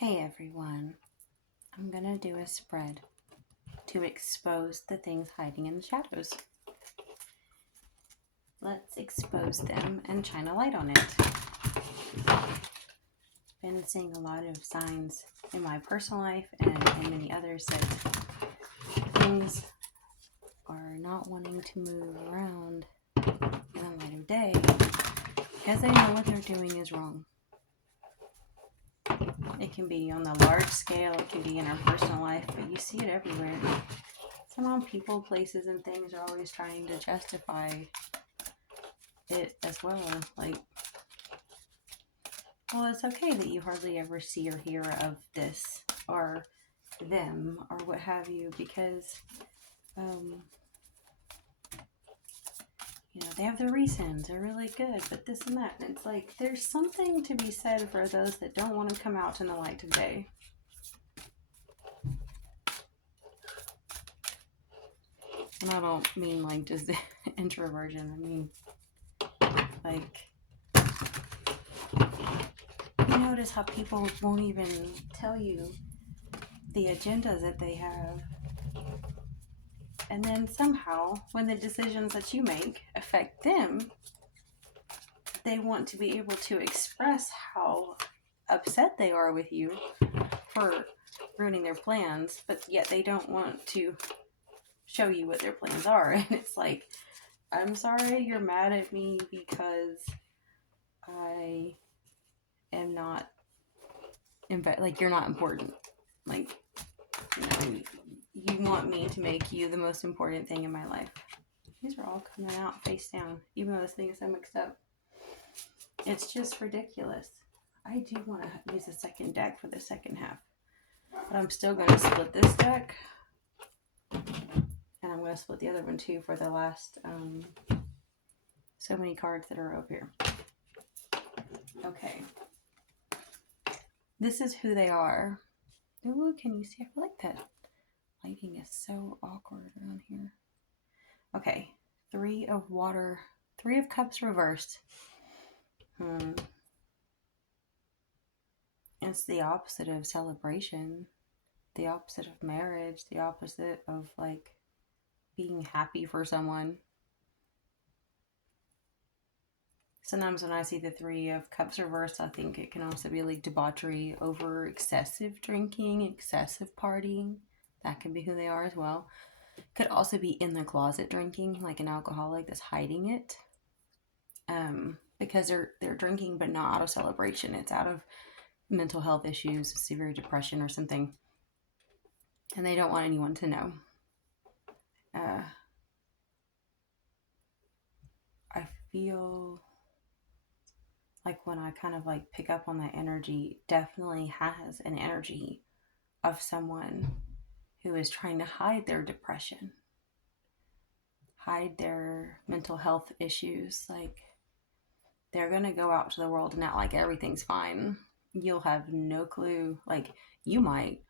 Hey everyone, I'm gonna do a spread to expose the things hiding in the shadows. Let's expose them and shine a light on it. Been seeing a lot of signs in my personal life and in many others that things are not wanting to move around in the light of day because they know what they're doing is wrong. It can be on the large scale, it can be in our personal life, but you see it everywhere. Somehow people, places, and things are always trying to justify it as well. Like, well, it's okay that you hardly ever see or hear of this or them or what have you because, they have their reasons. They're really good, but this and that. And it's like, there's something to be said for those that don't want to come out in the light of day. And I don't mean like just introversion. I mean, like, you notice how people won't even tell you the agendas that they have. And then somehow, when the decisions that you make affect them, they want to be able to express how upset they are with you for ruining their plans, but yet they don't want to show you what their plans are. And it's like, I'm sorry you're mad at me because I am not, like, you're not important. Like, you want me to make you the most important thing in my life. These are all coming out face down, even though this thing is so mixed up. It's just ridiculous. I do want to use a second deck for the second half, but I'm still going to split this deck, and I'm going to split the other one too for the last so many cards that are over here. Okay. This is who they are. Ooh, can you see? I feel like that lighting is so awkward around here. Okay. 3 of water. 3 of cups reversed. It's the opposite of celebration, the opposite of marriage, the opposite of like being happy for someone. Sometimes when I see the 3 of cups reversed, I think it can also be like debauchery over excessive drinking, excessive partying. That can be who they are as well. Could also be in the closet drinking, like an alcoholic that's hiding it. Because they're drinking but not out of celebration. It's out of mental health issues, severe depression or something. And they don't want anyone to know. I feel like when I kind of like pick up on that energy, definitely has an energy of someone who is trying to hide their depression, hide their mental health issues. Like, they're going to go out to the world and act like everything's fine. You'll have no clue. Like, you might,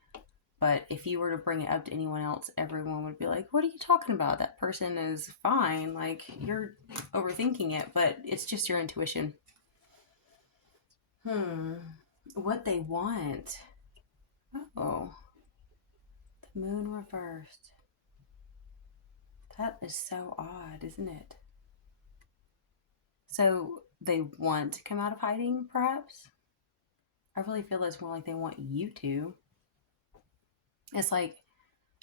but if you were to bring it up to anyone else, everyone would be like, what are you talking about? That person is fine. Like, you're overthinking it, but it's just your intuition. What they want. Oh, the moon reversed. That is so odd, isn't it? So they want to come out of hiding, perhaps? I really feel it's more like they want you to. It's like,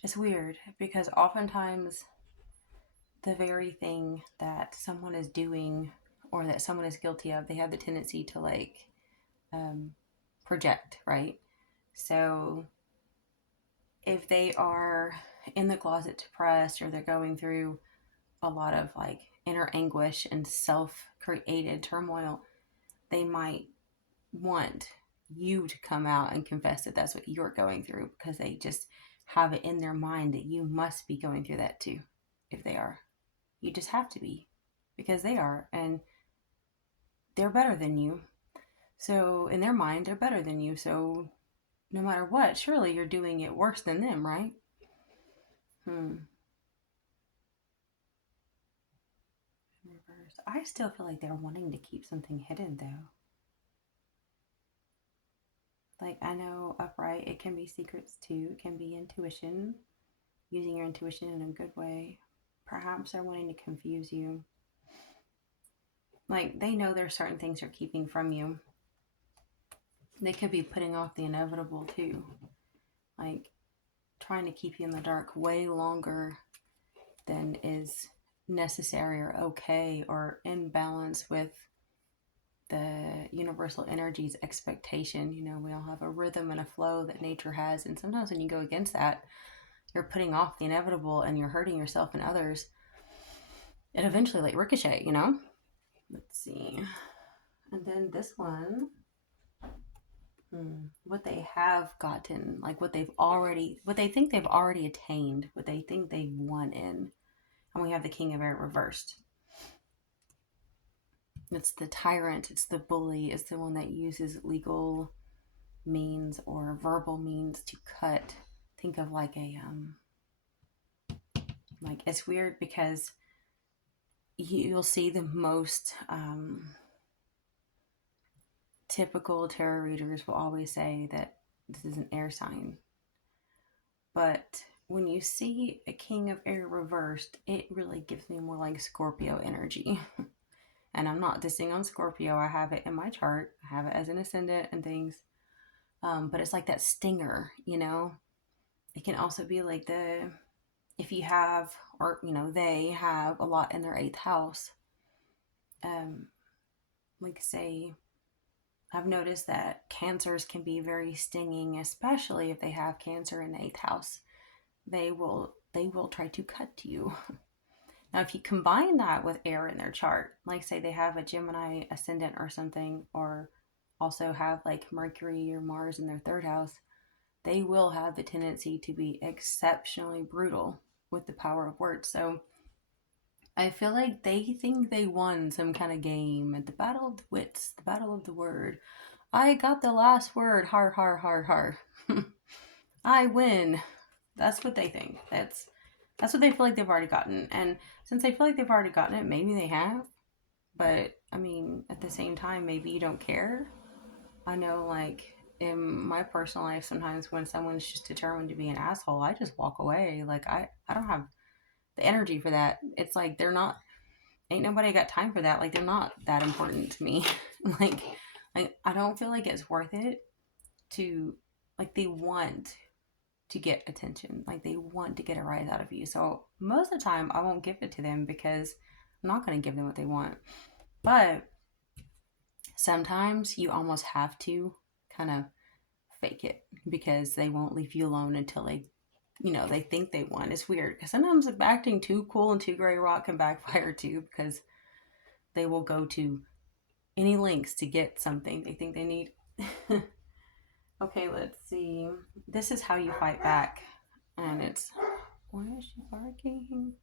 it's weird because oftentimes the very thing that someone is doing or that someone is guilty of, they have the tendency to like project, right? So if they are in the closet depressed or they're going through a lot of like inner anguish and self-created turmoil, they might want you to come out and confess that that's what you're going through because they just have it in their mind that you must be going through that too. If they are, you just have to be because they are, and they're better than you. So in their mind, they're better than you. So no matter what, surely you're doing it worse than them, right? I still feel like they're wanting to keep something hidden though. Like, I know upright, it can be secrets too. It can be intuition, using your intuition in a good way. Perhaps they're wanting to confuse you. Like, they know there's certain things they're keeping from you. They could be putting off the inevitable too. Like, trying to keep you in the dark way longer than is necessary or okay or in balance with the universal energy's expectation. You know, we all have a rhythm and a flow that nature has, and sometimes when you go against that, you're putting off the inevitable and you're hurting yourself and others. It eventually like ricochet, you know. Let's see. And then this one, what they have gotten, like what they think they've already attained, what they think they've won in. And we have the King of Air reversed. It's the tyrant, it's the bully, it's the one that uses legal means or verbal means to cut. Think of like a like, it's weird because you'll see the most typical tarot readers will always say that this is an air sign. But when you see a King of Air reversed, it really gives me more like Scorpio energy. And I'm not dissing on Scorpio. I have it in my chart. I have it as an ascendant and things. But it's like that stinger, you know? It can also be like if you have, or, you know, they have a lot in their 8th house. Like say, I've noticed that cancers can be very stinging, especially if they have cancer in the 8th house. They will try to cut you. Now, if you combine that with air in their chart, like say they have a Gemini ascendant or something, or also have like Mercury or Mars in their 3rd house, they will have the tendency to be exceptionally brutal with the power of words. So I feel like they think they won some kind of game at the battle of the wits, the battle of the word. I got the last word, har, har, har, har. I win. That's what they think. That's what they feel like they've already gotten. And since they feel like they've already gotten it, maybe they have. But, I mean, at the same time, maybe you don't care. I know, like, in my personal life, sometimes when someone's just determined to be an asshole, I just walk away. Like, I don't have the energy for that. It's like they're not, ain't nobody got time for that. Like, they're not that important to me. like, I don't feel like it's worth it to, like, they want to get attention. Like, they want to get a rise out of you. So most of the time, I won't give it to them because I'm not going to give them what they want. But sometimes you almost have to kind of fake it because they won't leave you alone until they, you know, they think they won. It's weird because sometimes acting too cool and too gray rock can backfire too, because they will go to any lengths to get something they think they need. Okay, let's see. This is how you fight back. And it's, why is she barking?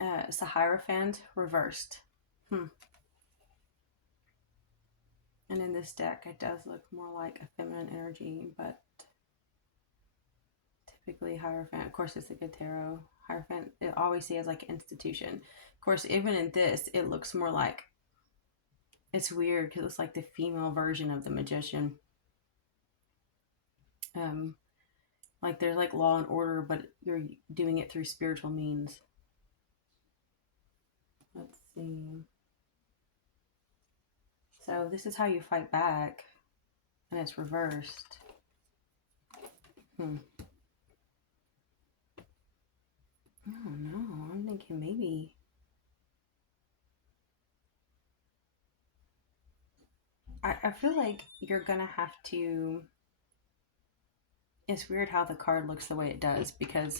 It's the Hierophant reversed. And in this deck, it does look more like a feminine energy, but typically Hierophant, of course, it's a good tarot. Hierophant, it always see as like an institution. Of course, even in this, it looks more like, it's weird because it's like the female version of the Magician. Like there's like law and order, but you're doing it through spiritual means. Let's see. So this is how you fight back, and it's reversed. I don't know. I'm thinking maybe. I feel like you're gonna have to. It's weird how the card looks the way it does because,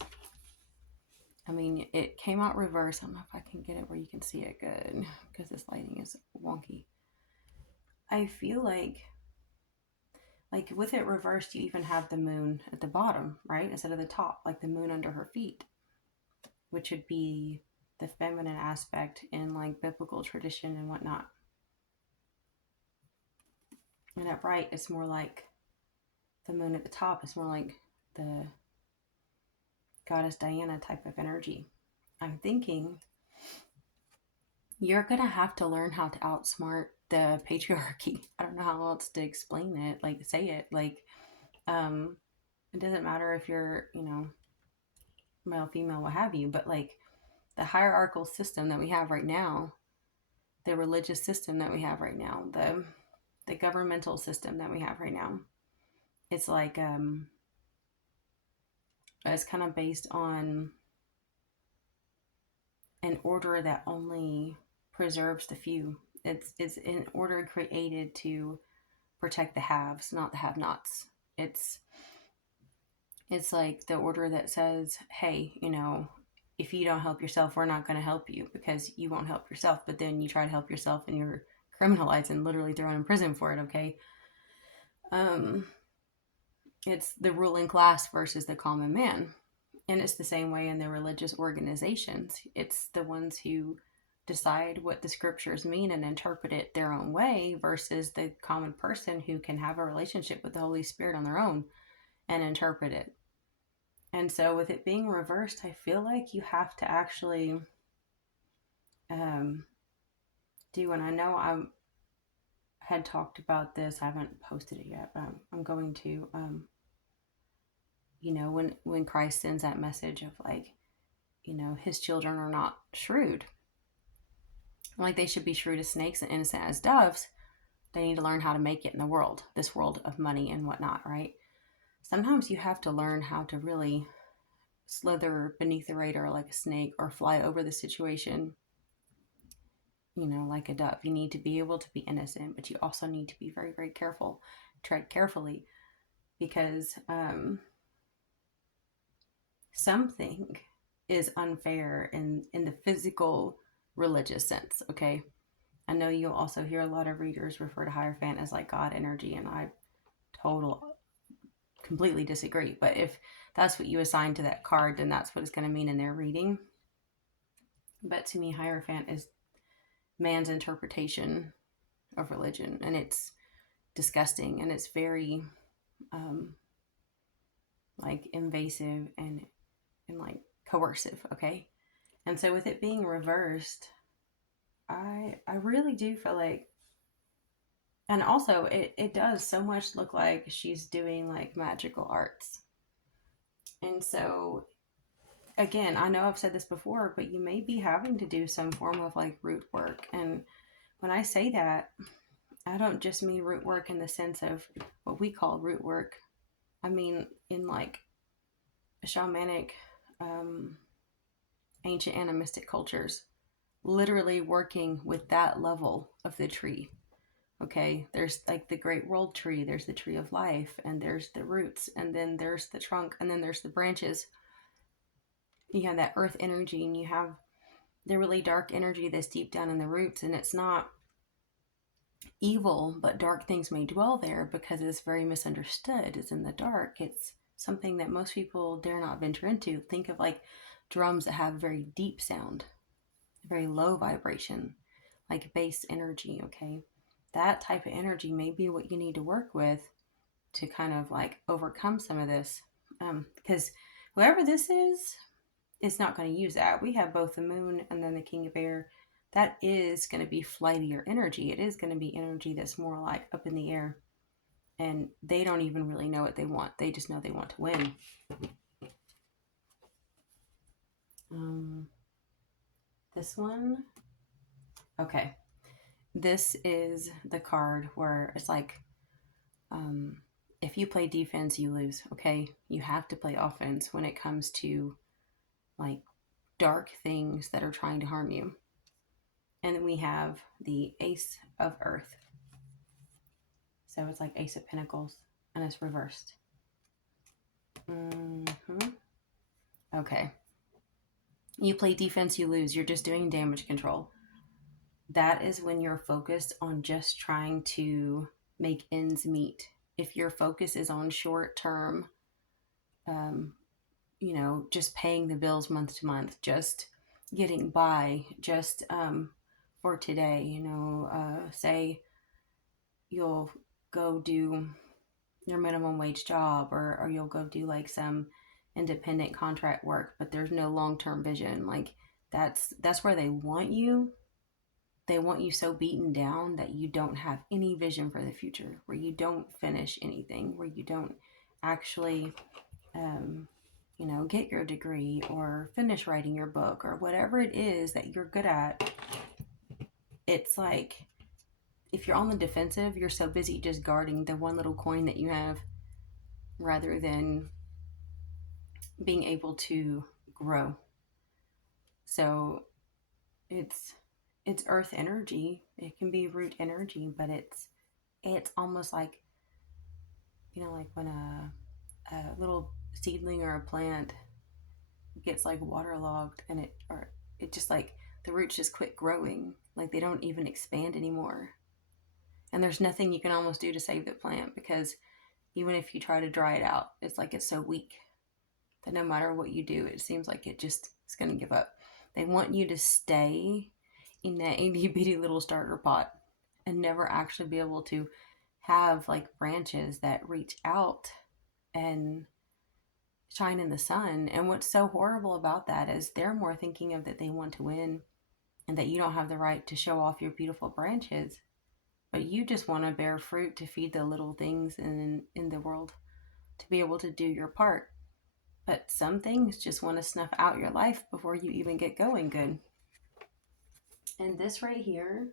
I mean, it came out reversed. I don't know if I can get it where you can see it good because this lighting is wonky. I feel like with it reversed, you even have the moon at the bottom, right? Instead of the top, like the moon under her feet, which would be the feminine aspect in like biblical tradition and whatnot. And at right, it's more like the moon at the top is more like the goddess Diana type of energy. I'm thinking you're going to have to learn how to outsmart the patriarchy. I don't know how else to explain it, like say it. Like, um, it doesn't matter if you're, male, female, what have you, but like the hierarchical system that we have right now, the religious system that we have right now, the governmental system that we have right now, it's like it's kind of based on an order that only preserves the few. It's an order created to protect the haves, not the have-nots. It's it's like the order that says, hey, if you don't help yourself, we're not going to help you because you won't help yourself. But then you try to help yourself and you're criminalized and literally thrown in prison for it. Okay. Um, it's the ruling class versus the common man. And it's the same way in the religious organizations. It's the ones who decide what the scriptures mean and interpret it their own way versus the common person who can have a relationship with the Holy Spirit on their own and interpret it. And so, with it being reversed, I feel like you have to actually do. And I know I had talked about this. I haven't posted it yet, but I'm going to. When Christ sends that message of like, his children are not shrewd, like they should be shrewd as snakes and innocent as doves. They need to learn how to make it in the world, this world of money and whatnot, right? Sometimes you have to learn how to really slither beneath the radar like a snake or fly over the situation, like a dove. You need to be able to be innocent, but you also need to be very, very careful, tread carefully, because something is unfair in the physical religious sense, okay? I know you'll also hear a lot of readers refer to Hierophant as like God energy, and I completely disagree. But if that's what you assign to that card, then that's what it's going to mean in their reading. But to me, Hierophant is man's interpretation of religion, and it's disgusting, and it's very like invasive and like coercive, okay? And so with it being reversed, I really do feel like, and also it does so much look like she's doing like magical arts. And so again, I know I've said this before, but you may be having to do some form of like root work. And when I say that, I don't just mean root work in the sense of what we call root work. I mean in like shamanic, ancient animistic cultures, literally working with that level of the tree. Okay, there's like the great world tree, there's the tree of life, and there's the roots, and then there's the trunk, and then there's the branches. You have that earth energy, and you have the really dark energy that's deep down in the roots, and it's not evil, but dark things may dwell there because it's very misunderstood. It's in the dark. It's something that most people dare not venture into. Think of like drums that have very deep sound, very low vibration, like bass energy, okay? That type of energy may be what you need to work with to kind of like overcome some of this. Because whoever this is not going to use that. We have both the moon and then the king of air. That is going to be flightier energy. It is going to be energy that's more like up in the air. And they don't even really know what they want. They just know they want to win. This one. Okay. This is the card where it's like, if you play defense, you lose. Okay. You have to play offense when it comes to like dark things that are trying to harm you. And then we have the Ace of Earth. So it's like Ace of Pentacles, and it's reversed. Okay. You play defense, you lose. You're just doing damage control. That is when you're focused on just trying to make ends meet. If your focus is on short term, just paying the bills month to month, just getting by, just for today, say you'll go do your minimum wage job, or you'll go do like some independent contract work, but there's no long-term vision. Like that's where they want you, they want you so beaten down that you don't have any vision for the future, where you don't finish anything, where you don't actually, get your degree or finish writing your book or whatever it is that you're good at. It's like, if you're on the defensive, you're so busy just guarding the one little coin that you have rather than being able to grow. So it's earth energy. It can be root energy, but it's almost like, like when a little seedling or a plant gets like waterlogged, and it just like the roots just quit growing, like they don't even expand anymore. And there's nothing you can almost do to save the plant, because even if you try to dry it out, it's like it's so weak that no matter what you do, it seems like it just is going to give up. They want you to stay in that itty bitty little starter pot and never actually be able to have like branches that reach out and shine in the sun. And what's so horrible about that is they're more thinking of that they want to win and that you don't have the right to show off your beautiful branches, but you just want to bear fruit to feed the little things in the world, to be able to do your part. But some things just want to snuff out your life before you even get going good. And this right here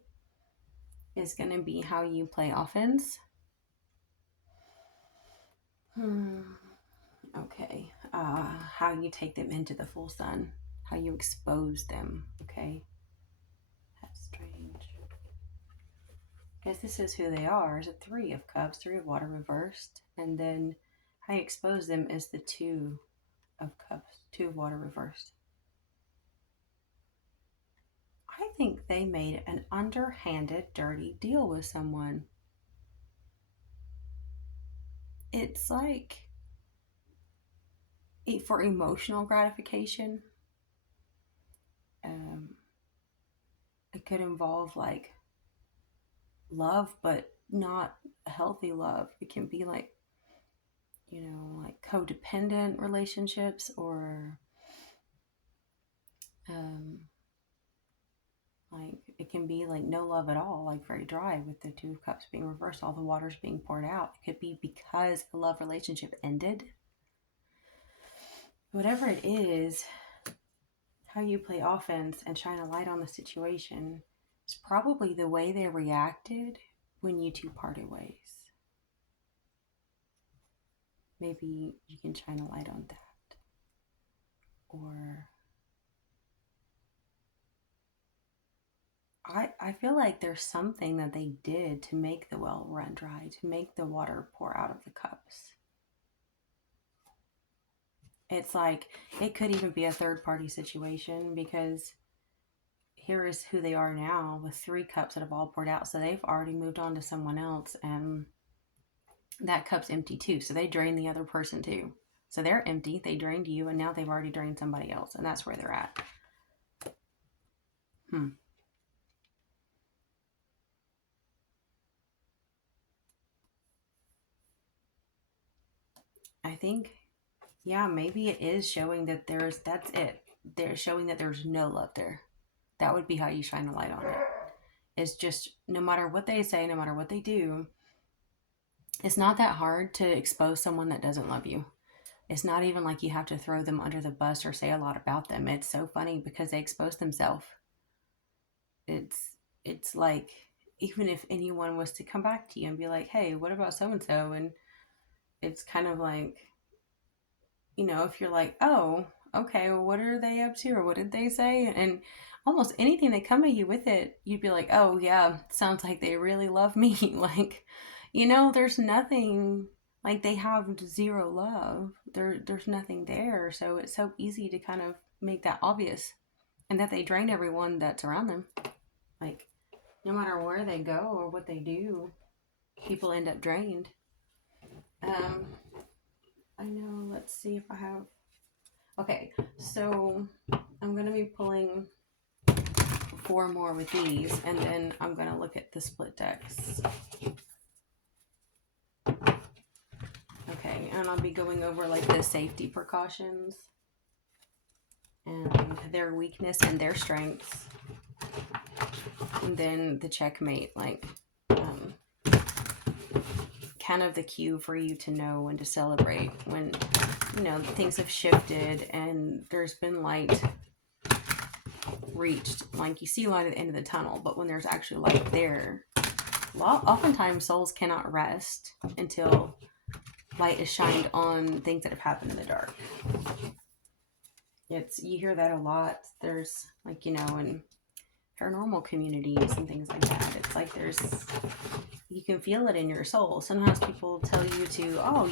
is going to be how you play offense. Okay. How you take them into the full sun. How you expose them. Okay. That's strange. Because this is who they are. It's a 3 of cups, 3 of water reversed. And then how you expose them is the 2 of cups, 2 of water reversed. I think they made an underhanded, dirty deal with someone. It's like for emotional gratification. It could involve like love, but not a healthy love. It can be like, like codependent relationships, or like it can be like no love at all, like very dry with the 2 of cups being reversed, all the water's being poured out. It could be because a love relationship ended. Whatever it is, how you play offense and shine a light on the situation is probably the way they reacted when you 2 parted ways. Maybe you can shine a light on that. Or I feel like there's something that they did to make the well run dry, to make the water pour out of the cups. It's like, it could even be a third party situation, because here is who they are now with 3 cups that have all poured out. So they've already moved on to someone else, and that cup's empty too. So they drained the other person too. So they're empty, they drained you, and now they've already drained somebody else, and that's where they're at. I think, yeah, maybe it is showing that that's it. They're showing that there's no love there. That would be how you shine a light on it. It's just, no matter what they say, no matter what they do, it's not that hard to expose someone that doesn't love you. It's not even like you have to throw them under the bus or say a lot about them. It's so funny because they expose themselves. It's like, even if anyone was to come back to you and be like, hey, what about so-and-so? And it's kind of like, if you're like, oh, okay, well, what are they up to? Or what did they say? And almost anything they come at you with it, you'd be like, oh yeah, sounds like they really love me. Like, there's nothing, like they have 0 love. There's nothing there. So it's so easy to kind of make that obvious, and that they drain everyone that's around them. Like, no matter where they go or what they do, people end up drained. I know, let's see if I have, okay, so I'm going to be pulling 4 more with these, and then I'm going to look at the split decks. Okay, and I'll be going over like the safety precautions and their weakness and their strengths. and then the checkmate, like kind of the cue for you to know when to celebrate, when things have shifted and there's been light reached. Like, you see light at the end of the tunnel, but when there's actually light there, oftentimes souls cannot rest until light is shined on things that have happened in the dark. You hear that a lot. There's in paranormal communities and things like that. It's like you can feel it in your soul. Sometimes people tell you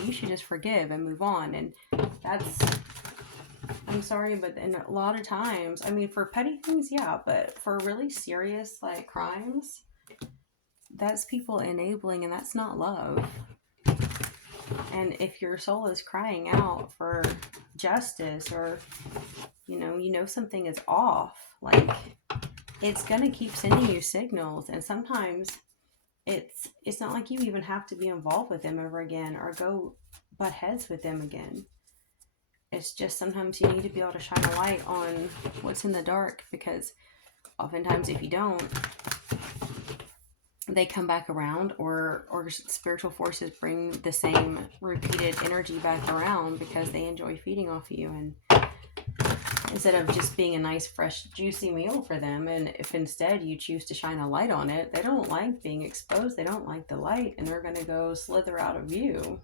you should just forgive and move on. And I'm sorry, but in a lot of times, for petty things, yeah, but for really serious, like, crimes, that's people enabling, and that's not love. And if your soul is crying out for justice, or something is off, like, it's gonna keep sending you signals. And sometimes it's not like you even have to be involved with them ever again or go butt heads with them again. It's just sometimes you need to be able to shine a light on what's in the dark, because oftentimes if you don't, they come back around, or spiritual forces bring the same repeated energy back around because they enjoy feeding off you. And instead of just being a nice, fresh, juicy meal for them, and if instead you choose to shine a light on it, they don't like being exposed, they don't like the light, and they're going to go slither out of view.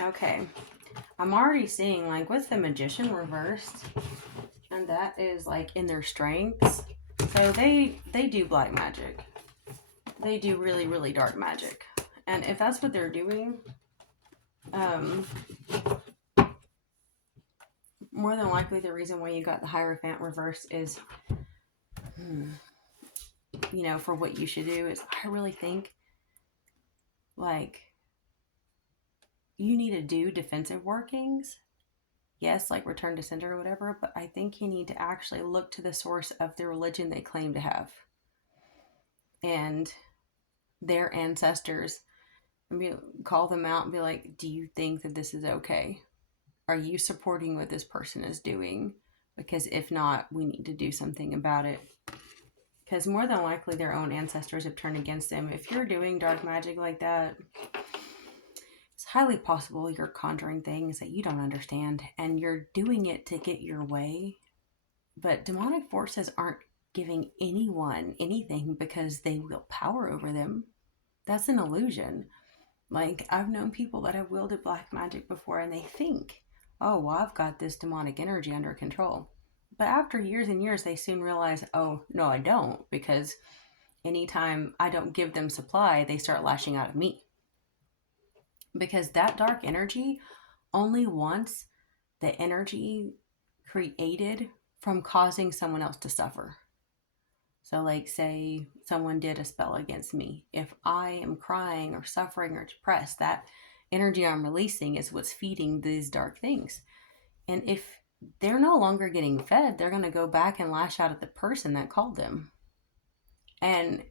Okay, I'm already seeing, like, with the Magician reversed, and that is like in their strengths. So they do black magic. They do really, really dark magic. And if that's what they're doing, more than likely the reason why you got the Hierophant reversed is, for what you should do is, I really think, like, you need to do defensive workings. Yes, like return to sender or whatever, but I think you need to actually look to the source of the religion they claim to have and their ancestors, and call them out and be like, do you think that this is okay? Are you supporting what this person is doing? Because if not, we need to do something about it. Because more than likely their own ancestors have turned against them. If you're doing dark magic like that, it's highly possible you're conjuring things that you don't understand, and you're doing it to get your way. But demonic forces aren't giving anyone anything because they wield power over them. That's an illusion. Like, I've known people that have wielded black magic before, and they think, oh, well, I've got this demonic energy under control. But after years and years, they soon realize, oh, no, I don't, because anytime I don't give them supply, they start lashing out at me. Because that dark energy only wants the energy created from causing someone else to suffer. So, like, say someone did a spell against me. If I am crying or suffering or depressed, that energy I'm releasing is what's feeding these dark things. And if they're no longer getting fed, they're going to go back and lash out at the person that called them. And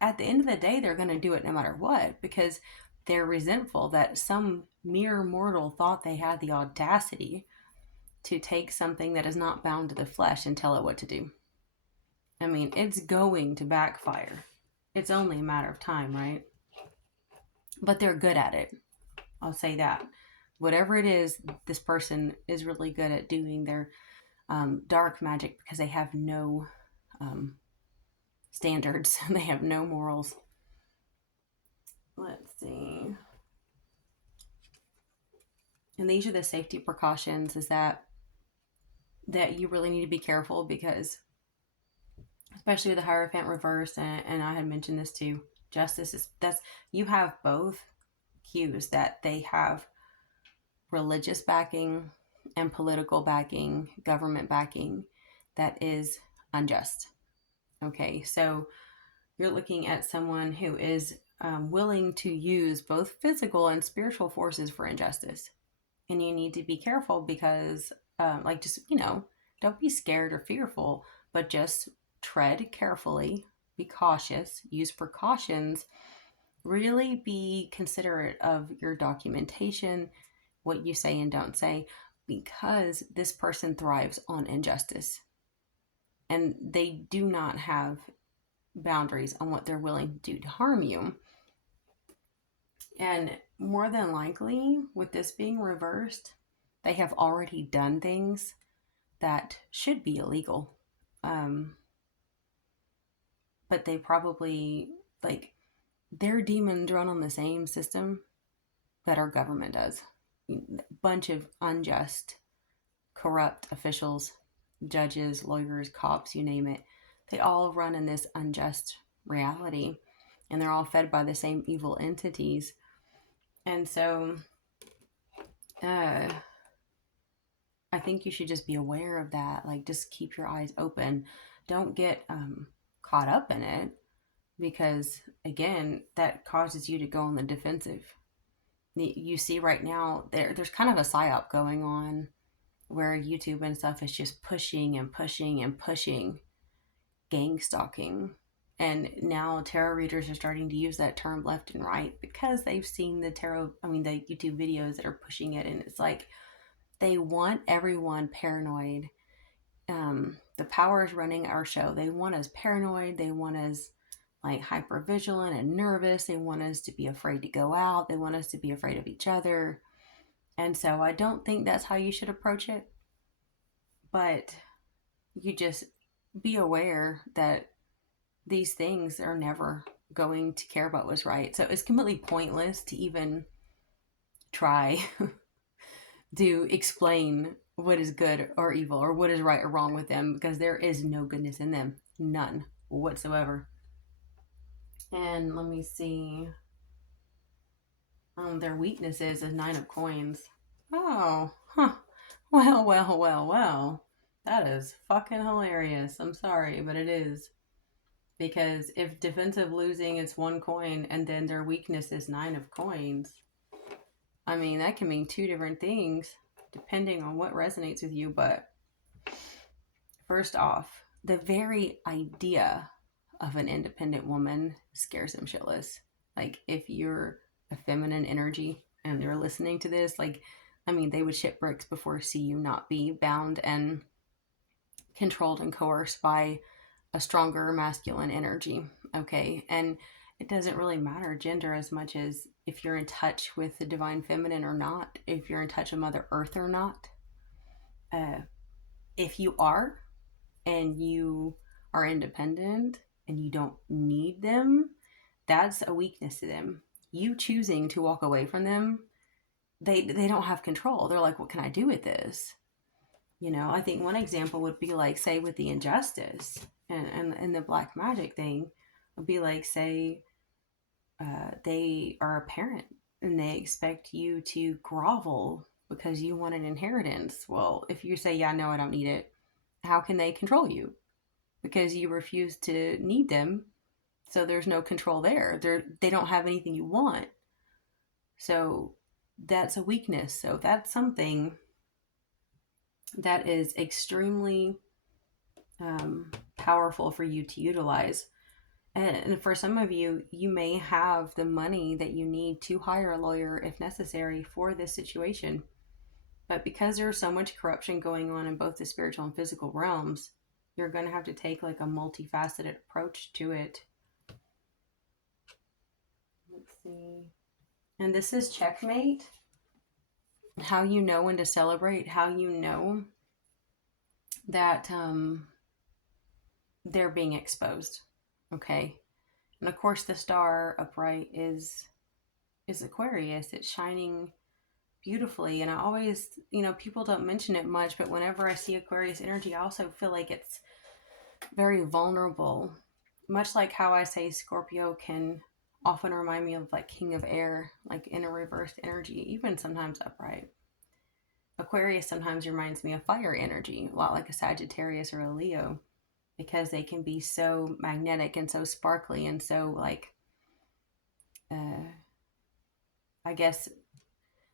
at the end of the day, they're going to do it no matter what, because they're resentful that some mere mortal thought they had the audacity to take something that is not bound to the flesh and tell it what to do. It's going to backfire. It's only a matter of time, right? But they're good at it. I'll say that. Whatever it is, this person is really good at doing their dark magic, because they have no standards. They have no morals. Let's see. And these are the safety precautions, is that you really need to be careful, because especially with the Hierophant reverse, and I had mentioned this too, justice you have both cues that they have religious backing and political backing, government backing, that is unjust. Okay, so you're looking at someone who is willing to use both physical and spiritual forces for injustice. And you need to be careful, because don't be scared or fearful, but just tread carefully, be cautious, use precautions, Really be considerate of your documentation, what you say and don't say, because this person thrives on injustice and they do not have boundaries on what they're willing to do to harm you. And more than likely, with this being reversed, they have already done things that should be illegal. Um, but they probably, like, their demons run on the same system that our government does. A bunch of unjust, corrupt officials, judges, lawyers, cops, you name it. They all run in this unjust reality, and they're all fed by the same evil entities. And so, uh, I think you should just be aware of that. Like, just keep your eyes open. Don't get caught up in it, because, again, that causes you to go on the defensive. You see right now, there's kind of a psyop going on where YouTube and stuff is just pushing and pushing and pushing gang stalking. And now tarot readers are starting to use that term left and right because they've seen the YouTube videos that are pushing it. And it's like they want everyone paranoid. The powers running our show, they want us paranoid. They want us like hyper vigilant and nervous. They want us to be afraid to go out. They want us to be afraid of each other. And so I don't think that's how you should approach it. But you just be aware that these things are never going to care about what's right. So it's completely pointless to even try to explain what is good or evil or what is right or wrong with them, because there is no goodness in them. None whatsoever. And let me see. Their weaknesses is 9 of coins. Oh, huh. Well. That is fucking hilarious. I'm sorry, but it is. Because if defensive losing is 1 coin and then their weakness is 9 of coins, I mean, that can mean 2 different things depending on what resonates with you. But first off, the very idea of an independent woman scares them shitless. Like, if you're a feminine energy and they're listening to this, like, I mean, they would shit bricks before see you not be bound and controlled and coerced by a stronger masculine energy. Okay. And it doesn't really matter gender as much as if you're in touch with the divine feminine or not, if you're in touch with Mother Earth or not. If you are, and you are independent and you don't need them, that's a weakness to them. You choosing to walk away from them, they don't have control. They're like, what can I do with this? You know, I think one example would be like, say, with the injustice and the black magic thing, would be like, say, they are a parent and they expect you to grovel because you want an inheritance. Well, if you say, yeah, no, I don't need it, how can they control you? Because you refuse to need them. So there's no control there. They don't have anything you want. So that's a weakness. So that's something that is extremely powerful for you to utilize. And for some of you, you may have the money that you need to hire a lawyer if necessary for this situation. But because there's so much corruption going on in both the spiritual and physical realms, you're going to have to take like a multifaceted approach to it. Let's see. And this is checkmate. How you know when to celebrate, how you know that they're being exposed. Okay. And of course the star upright is Aquarius. It's shining beautifully. And I always, people don't mention it much, but whenever I see Aquarius energy, I also feel like it's very vulnerable. Much like how I say Scorpio can often remind me of like King of Air, like in a reversed energy, even sometimes upright. Aquarius sometimes reminds me of fire energy, a lot like a Sagittarius or a Leo, because they can be so magnetic and so sparkly and so like, I guess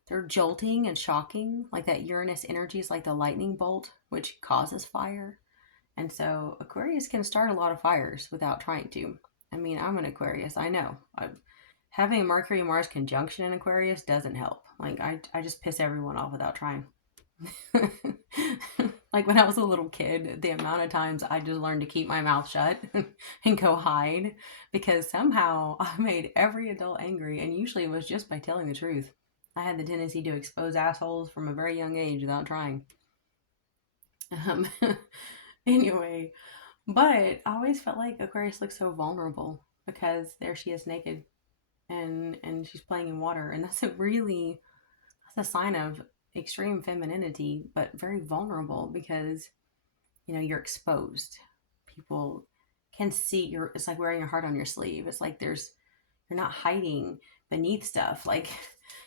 they're jolting and shocking. Like that Uranus energy is like the lightning bolt, which causes fire. And so Aquarius can start a lot of fires without trying to. I mean, I'm an Aquarius. I know. Having a Mercury Mars conjunction in Aquarius doesn't help. Like, I just piss everyone off without trying. Like when I was a little kid, the amount of times I just learned to keep my mouth shut and go hide because somehow I made every adult angry, and usually it was just by telling the truth. I had the tendency to expose assholes from a very young age without trying. Um, anyway, but I always felt like Aquarius looks so vulnerable because there she is naked and she's playing in water, and that's a sign of extreme femininity, but very vulnerable because you're exposed. People can see your. It's like wearing your heart on your sleeve. It's like you're not hiding beneath stuff like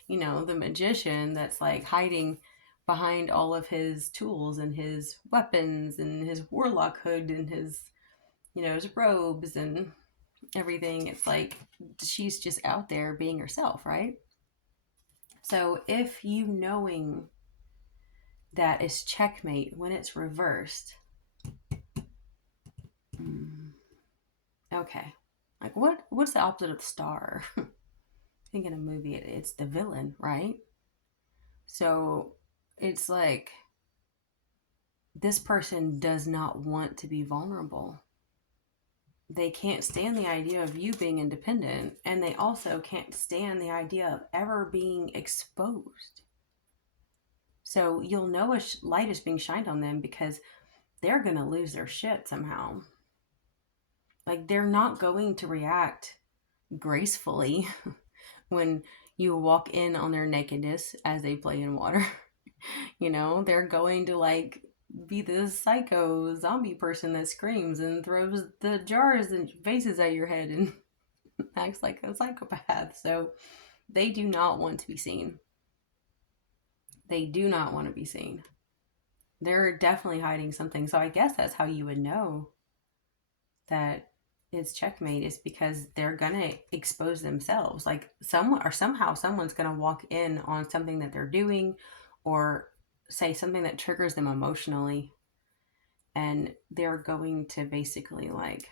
the magician that's like hiding behind all of his tools and his weapons and his warlock hood and his robes and everything. It's like she's just out there being herself, right? So if you knowing that is checkmate when it's reversed, okay, like what's the opposite of the star? I think in a movie it's the villain, right? So it's like this person does not want to be vulnerable. They can't stand the idea of you being independent, and they also can't stand the idea of ever being exposed. So you'll know a light is being shined on them because they're going to lose their shit somehow. Like they're not going to react gracefully when you walk in on their nakedness as they play in water. They're going to like be the psycho zombie person that screams and throws the jars and vases at your head and acts like a psychopath. So they do not want to be seen. They do not want to be seen. They're definitely hiding something. So I guess that's how you would know that it's checkmate, is because they're gonna expose themselves. Like somehow someone's gonna walk in on something that they're doing or say something that triggers them emotionally, and they're going to basically like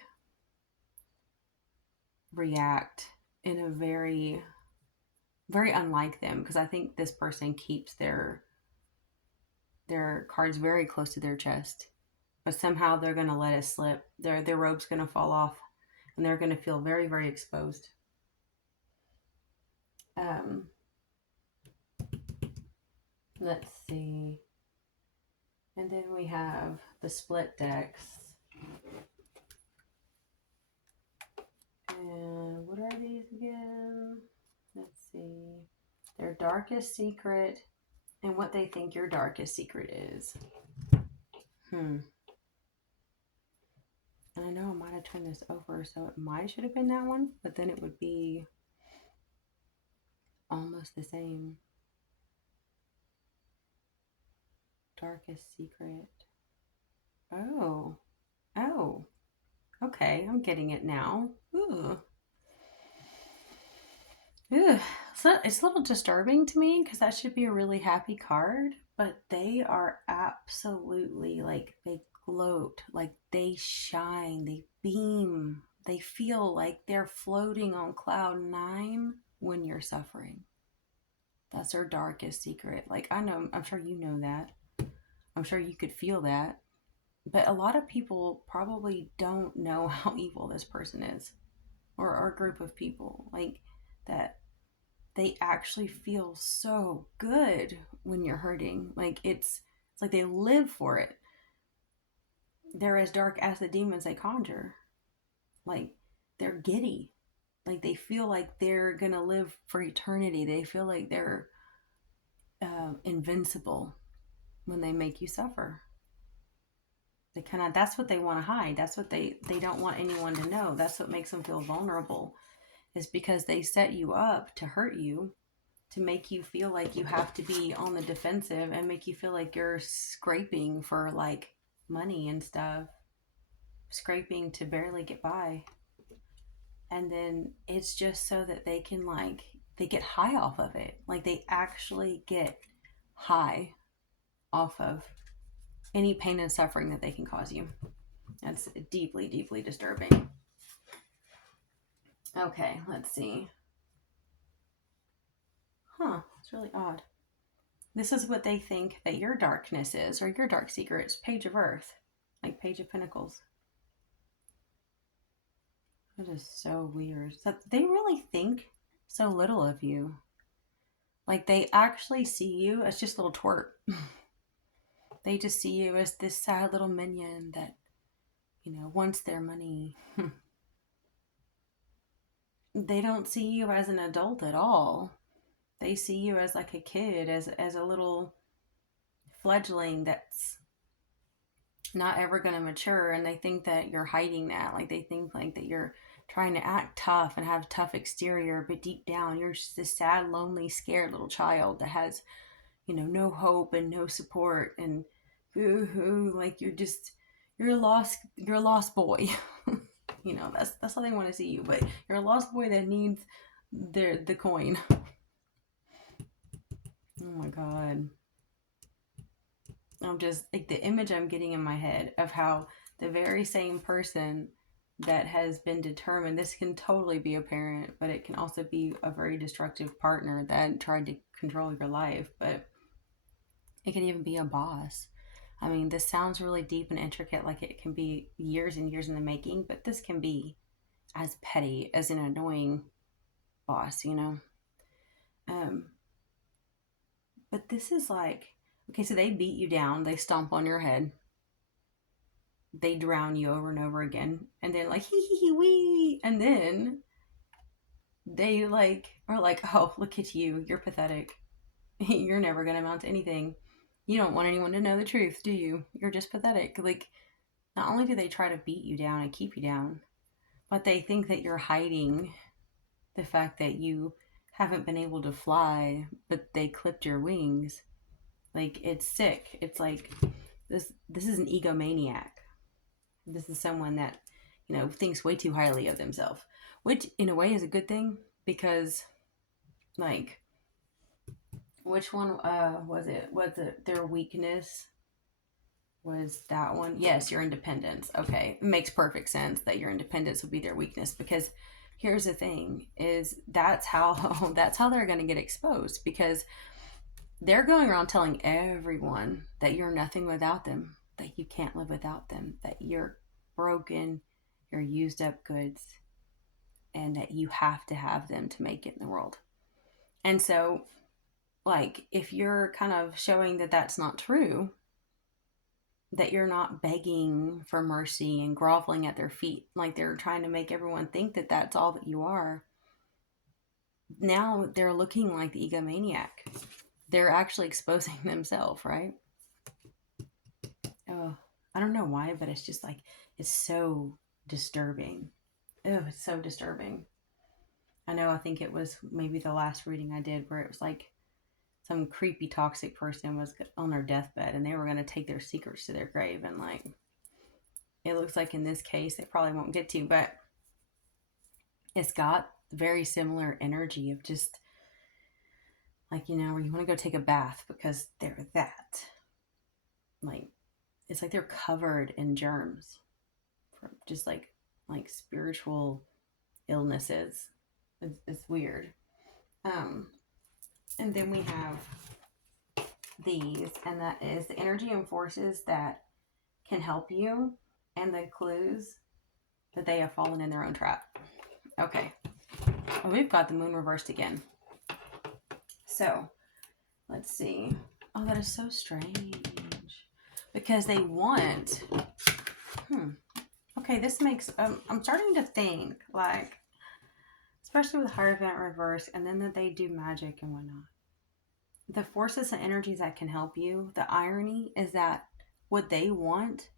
react in a very very unlike them, because I think this person keeps their cards very close to their chest, but somehow they're going to let it slip. Their robe's going to fall off and they're going to feel very very exposed. Let's see. And then we have the split decks. And what are these again? Let's see. Their darkest secret and what they think your darkest secret is. And I know I might have turned this over, so it might should have been that one, but then it would be almost the same. Darkest secret. Oh. Okay, I'm getting it now. Ooh. So it's a little disturbing to me because that should be a really happy card, but they are absolutely like they gloat, like they shine, they beam, they feel like they're floating on cloud nine when you're suffering. That's their darkest secret. Like I'm sure you know that. I'm sure you could feel that. But a lot of people probably don't know how evil this person is, or our group of people. Like that they actually feel so good when you're hurting. Like it's like they live for it. They're as dark as the demons they conjure. Like they're giddy. Like they feel like they're gonna live for eternity. They feel like they're invincible when they make you suffer. They kind of, that's what they want to hide. That's what they don't want anyone to know. That's what makes them feel vulnerable, is because they set you up to hurt you, to make you feel like you have to be on the defensive and make you feel like you're scraping for like money and stuff, scraping to barely get by. And then it's just so that they can like, they get high off of it. Like they actually get high off of any pain and suffering that they can cause you. That's deeply, deeply disturbing. Okay, let's see. Huh, it's really odd. This is what they think that your darkness is, or your dark secrets. Page of Earth, like Page of Pentacles. It is so weird. So they really think so little of you. Like they actually see you as just a little twerp. They just see you as this sad little minion that, wants their money. They don't see you as an adult at all. They see you as like a kid, as a little fledgling that's not ever going to mature, and they think that you're hiding that. Like they think like that you're trying to act tough and have a tough exterior, but deep down you're just this sad, lonely, scared little child that has, no hope and no support, and boo-hoo, like you're a lost boy. That's how they want to see you, but you're a lost boy that needs the coin. Oh my god. I'm just like the image I'm getting in my head of how the very same person that has been determined, this can totally be a parent, but it can also be a very destructive partner that tried to control your life, but it can even be a boss. I mean, this sounds really deep and intricate, like it can be years and years in the making, but this can be as petty as an annoying boss, Um, but this is like, okay, so they beat you down, they stomp on your head, they drown you over and over again, and then like hee hee hee wee, and then they like are like, oh, look at you, you're pathetic. You're never gonna amount to anything. You don't want anyone to know the truth, do you? You're just pathetic. Like, not only do they try to beat you down and keep you down, but they think that you're hiding the fact that you haven't been able to fly, but they clipped your wings. Like, it's sick. It's like this is an egomaniac. This is someone that, thinks way too highly of themselves, which in a way is a good thing because, like, which one was it? Was it their weakness? Was that one? Yes, your independence. Okay, it makes perfect sense that your independence would be their weakness, because here's the thing: is that's how that's how they're going to get exposed, because they're going around telling everyone that you're nothing without them, that you can't live without them, that you're broken, you're used up goods, and that you have to have them to make it in the world. And so, like, if you're kind of showing that that's not true, that you're not begging for mercy and groveling at their feet, like they're trying to make everyone think that that's all that you are, now they're looking like the egomaniac. They're actually exposing themselves, right? Oh, I don't know why, but it's just like, it's so disturbing. Oh, it's so disturbing. I think it was maybe the last reading I did where it was like some creepy toxic person was on their deathbed and they were going to take their secrets to their grave, and like it looks like in this case they probably won't get to, but it's got very similar energy of just like, where you want to go take a bath because they're that, like, it's like they're covered in germs from just like spiritual illnesses. It's weird. And then we have these, and that is the energy and forces that can help you, and the clues that they have fallen in their own trap. Okay. Well, we've got the moon reversed again. So, let's see. Oh, that is so strange. Because they want... Okay, this makes... I'm starting to think, like, especially with Hierophant reverse, and then that they do magic and whatnot. The forces and energies that can help you, the irony is that what they want,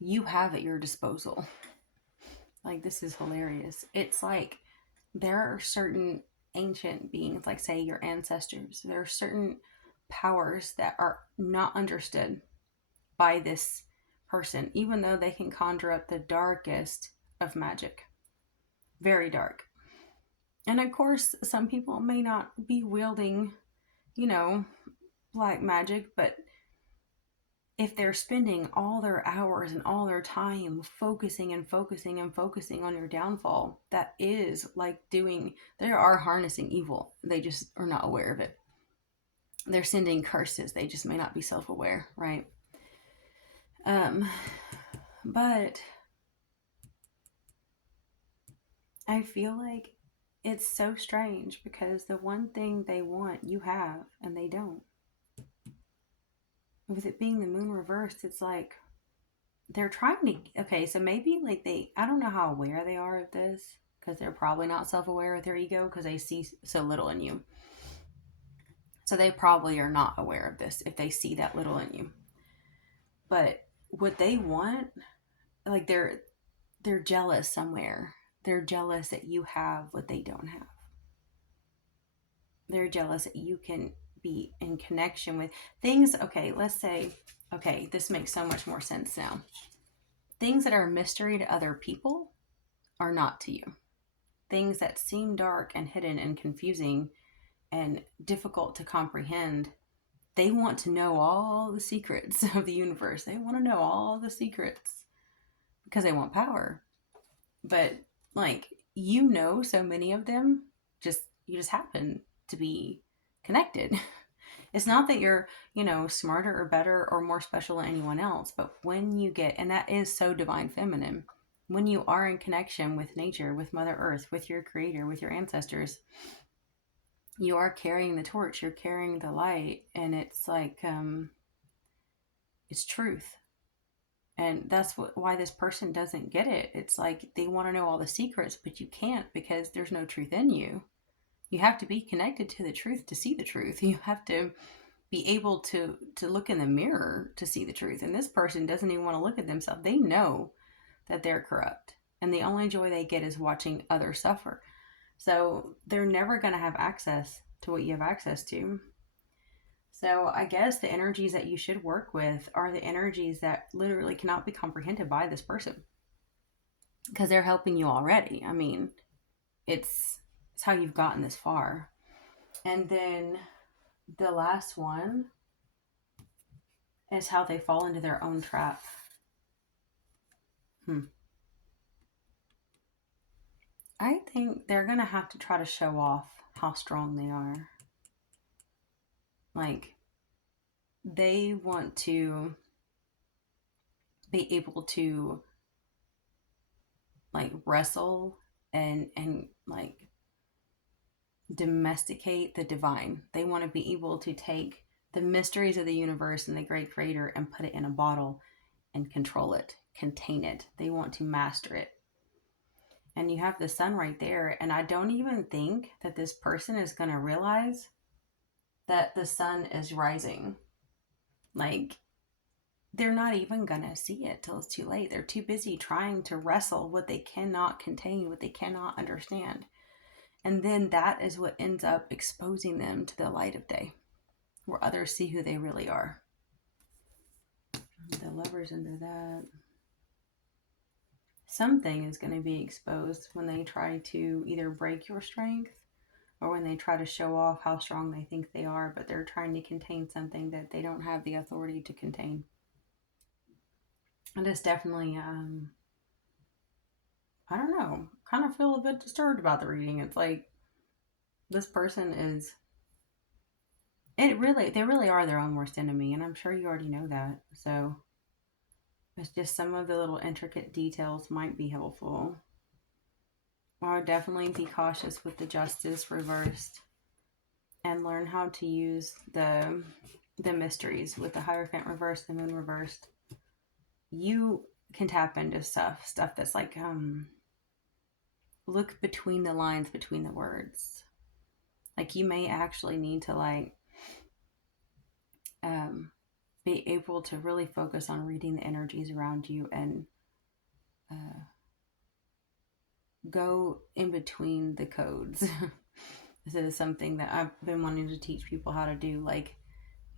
you have at your disposal. Like, this is hilarious. It's like there are certain ancient beings, like say your ancestors, there are certain powers that are not understood by this person, even though they can conjure up the darkest of magic. Very dark. And of course, some people may not be wielding, black magic, but if they're spending all their hours and all their time focusing and focusing and focusing on your downfall, that is like they are harnessing evil. They just are not aware of it. They're sending curses. They just may not be self aware, right? Um, but I feel like it's so strange because the one thing they want, you have, and they don't. With it being the moon reversed, it's like they're trying to. Okay, so maybe like I don't know how aware they are of this because they're probably not self aware of their ego because they see so little in you. So they probably are not aware of this if they see that little in you. But what they want, like they're jealous somewhere. They're jealous that you have what they don't have. They're jealous that you can be in connection with things. Okay, let's say, okay, this makes so much more sense now. Things that are a mystery to other people are not to you. Things that seem dark and hidden and confusing and difficult to comprehend, they want to know all the secrets of the universe. They want to know all the secrets because they want power. But like, so many of them, you just happen to be connected. It's not that you're, smarter or better or more special than anyone else, but when you get, and that is so divine feminine, when you are in connection with nature, with Mother Earth, with your creator, with your ancestors, you are carrying the torch, you're carrying the light, and it's like, it's truth. And that's why this person doesn't get it. It's like they want to know all the secrets, but you can't because there's no truth in you. You have to be connected to the truth to see the truth. You have to be able to look in the mirror to see the truth. And this person doesn't even want to look at themselves. They know that they're corrupt. And the only joy they get is watching others suffer. So they're never going to have access to what you have access to. So I guess the energies that you should work with are the energies that literally cannot be comprehended by this person. Because they're helping you already. I mean, it's how you've gotten this far. And then the last one is how they fall into their own trap. I think they're going to have to try to show off how strong they are. Like, they want to be able to, like, wrestle and like, domesticate the divine. They want to be able to take the mysteries of the universe and the great creator and put it in a bottle and control it, contain it. They want to master it. And you have the sun right there. And I don't even think that this person is going to realize that the sun is rising. Like, they're not even going to see it till it's too late. They're too busy trying to wrestle what they cannot contain, what they cannot understand. And then that is what ends up exposing them to the light of day, where others see who they really are. The Lover's under that. Something is going to be exposed when they try to either break your strength or when they try to show off how strong they think they are, but they're trying to contain something that they don't have the authority to contain. And it's definitely, I don't know, kind of feel a bit disturbed about the reading. It's like this person is, they really are their own worst enemy, and I'm sure you already know that. So it's just some of the little intricate details might be helpful. I would definitely be cautious with the Justice reversed and learn how to use the mysteries with the Hierophant reversed, the Moon reversed. You can tap into stuff that's like, look between the lines, between the words. Like, you may actually need to, like, be able to really focus on reading the energies around you and go in between the codes. This is something that I've been wanting to teach people how to do. Like,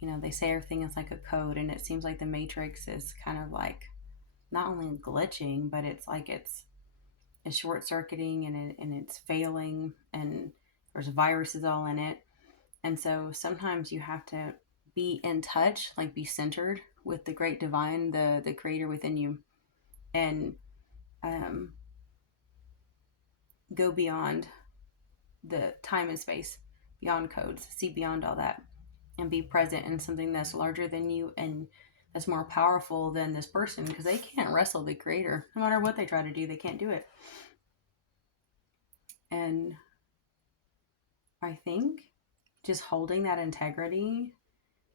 they say everything is like a code, and it seems like the Matrix is kind of like not only glitching, but it's like it's short circuiting and it's failing, and there's viruses all in it. And so sometimes you have to be in touch, like be centered with the great divine, the creator within you, and um, go beyond the time and space, beyond codes, see beyond all that, and be present in something that's larger than you and that's more powerful than this person, because they can't wrestle the creator. No matter what they try to do, they can't do it. And I think just holding that integrity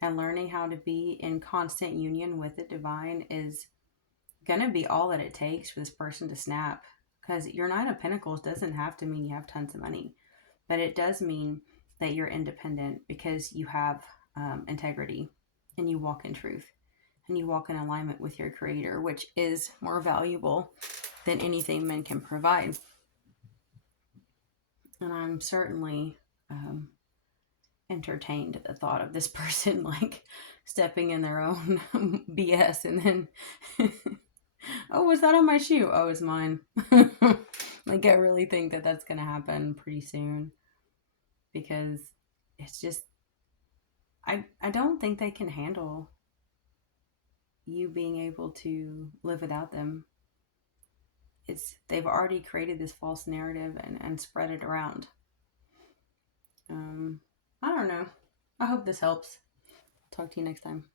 and learning how to be in constant union with the divine is going to be all that it takes for this person to snap. Because your Nine of Pentacles doesn't have to mean you have tons of money, but it does mean that you're independent because you have integrity and you walk in truth and you walk in alignment with your creator, which is more valuable than anything men can provide. And I'm certainly entertained at the thought of this person like stepping in their own BS and then oh, was that on my shoe? Oh, it's mine. Like, I really think that that's going to happen pretty soon, because it's just, I don't think they can handle you being able to live without them. They've already created this false narrative and spread it around. I don't know. I hope this helps. Talk to you next time.